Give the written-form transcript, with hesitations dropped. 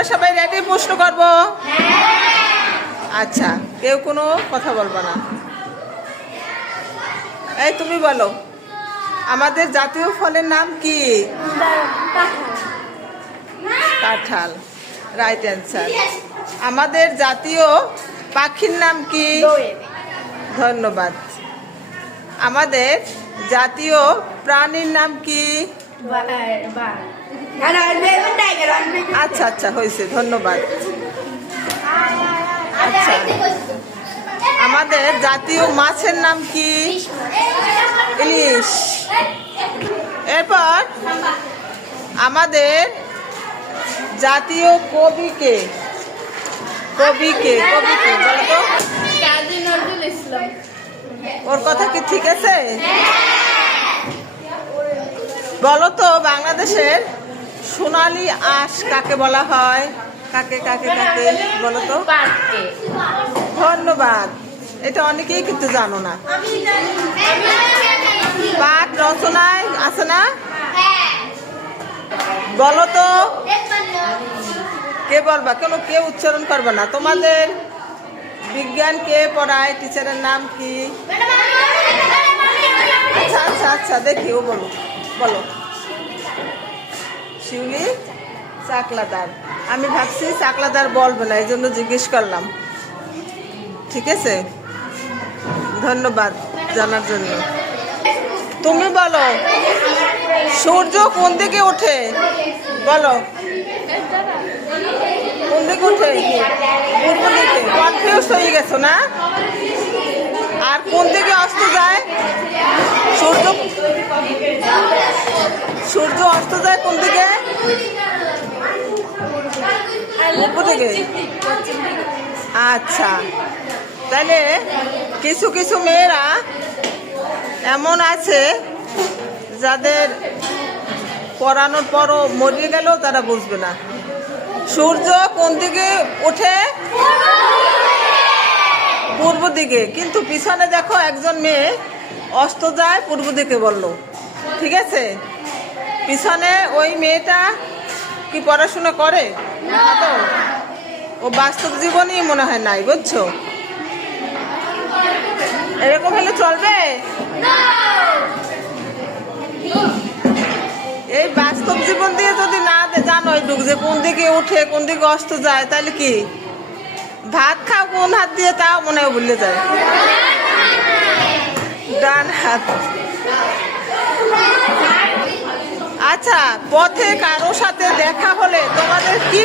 তোমরা সবাই রেডি? প্রশ্ন করবো? আচ্ছা, কেউ কোনো কথা বলবে না। এই তুমি বলো, আমাদের জাতীয় ফলের নাম কি? কাঁঠাল, রাইট অ্যান্সার। আমাদের জাতীয় পাখির নাম কি? ধন্যবাদ। আমাদের জাতীয় প্রাণীর নাম কি? আচ্ছা আচ্ছা, হয়েছে, ধন্যবাদ। আচ্ছা, আমাদের জাতীয় মাছের নাম কি? ইলিশ। এরপর আমাদের জাতীয় কবিকে কবিকে কবিকে বলো তো। ওর কথা কি ঠিক আছে? বলো তো, বাংলাদেশের সোনালী আঁশ কাকে বলা হয়? কাকে কাকে কাকে বলো তো। ধন্যবাদ। এটা অনেকেই কিন্তু জানো না। পাঠ রচনায় আছে না? বলো তো। কে বলবা? কেউ উচ্চারণ করবে না। তোমাদের বিজ্ঞান কে পড়ায়? টিচারের নাম কি? আচ্ছা আচ্ছা আচ্ছা, দেখি ও বলো বলো। শিউলি চাকলাদার। আমি ভাবছি চাকলাদার বলবে না, এই জন্য জিজ্ঞেস করলাম। ঠিক আছে, ধন্যবাদ জানার জন্য। তুমি বলো, সূর্য কোন দিকে ওঠে? বলো, কোন দিকে ওঠে? পূর্ব দিকে। কনফিউজ হয়ে গেছো না? আর কোন দিকে অস্ত যায়? সূর্য অস্ত যায় কোন দিকে? পূর্ব দিকে। আচ্ছা, তাহলে কিছু কিছু মেয়েরা এমন আছে যাদের পড়ানোর পরও মরে গেলেও তারা বুঝবে না। সূর্য কোন দিকে ওঠে? পূর্ব দিকে। কিন্তু পিছনে দেখো একজন মেয়ে অস্ত যায় পূর্ব দিকে বললো। ঠিক আছে, পিছনে ওই মেয়েটা কি পড়াশোনা করে? তো ও বাস্তব জীবনই মনে হয় নাই, বুঝছো? এরকম হলে চলবে? এই বাস্তব জীবন দিয়ে যদি না জানো যে কোন দিকে উঠে কোন দিকে অস্ত যায়, তাহলে কি ভাত খাও কোন হাত দিয়ে তাও মনে হয় ভুলে যায়। ডান হাত। আচ্ছা, পথে কারো সাথে দেখা হলে তোমাদের কি